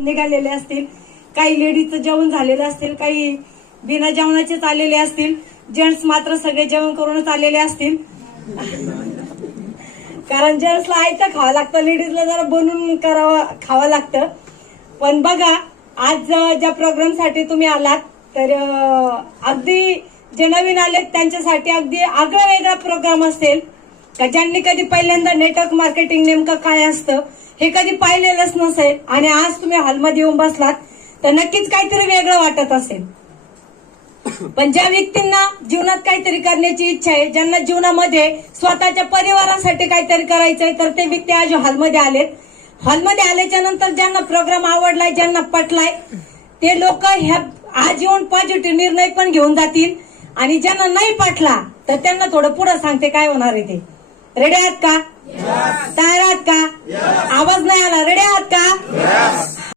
निघालेले असतील, काही लेडीजचं जेवण झालेलं असतील, काही बिना जेवणाचेच आलेले असतील, जेंट्स मात्र सगळे जेवण करूनच आलेले असतील. कारण जेंट्सला आयतं खावं लागतं, लेडीजला जरा बनवून खावं लागतं. पण बघा, आज ज्या प्रोग्रामसाठी तुम्ही आलात तर अगदी जे नवीन आलेत त्यांच्यासाठी अगदी आगळा वेगळा प्रोग्राम असेल. का ज्यांनी कधी पहिल्यांदा नेटवर्क मार्केटिंग नेमकं काय असतं हे कधी पाहिलेलंच नसेल आणि आज तुम्ही हॉलमध्ये येऊन बसलात तर नक्कीच काहीतरी वेगळं वाटत असेल. पण ज्या व्यक्तींना जीवनात काहीतरी करण्याची इच्छा आहे, ज्यांना जीवनामध्ये स्वतःच्या परिवारासाठी काहीतरी करायचंय, तर ते व्यक्ती आज हॉलमध्ये आलेत. हॉलमध्ये आल्याच्या नंतर ज्यांना प्रोग्राम आवडलाय, ज्यांना पटलाय, ते लोक ह्या आज येऊन पॉझिटिव्ह निर्णय पण घेऊन जातील. आणि ज्यांना नाही पटला तर त्यांना थोडं पुढे सांगते काय होणार आहे ते. रेडी आहात का? तयार आहात का? आवाज नाही आला. रेडी आहात का?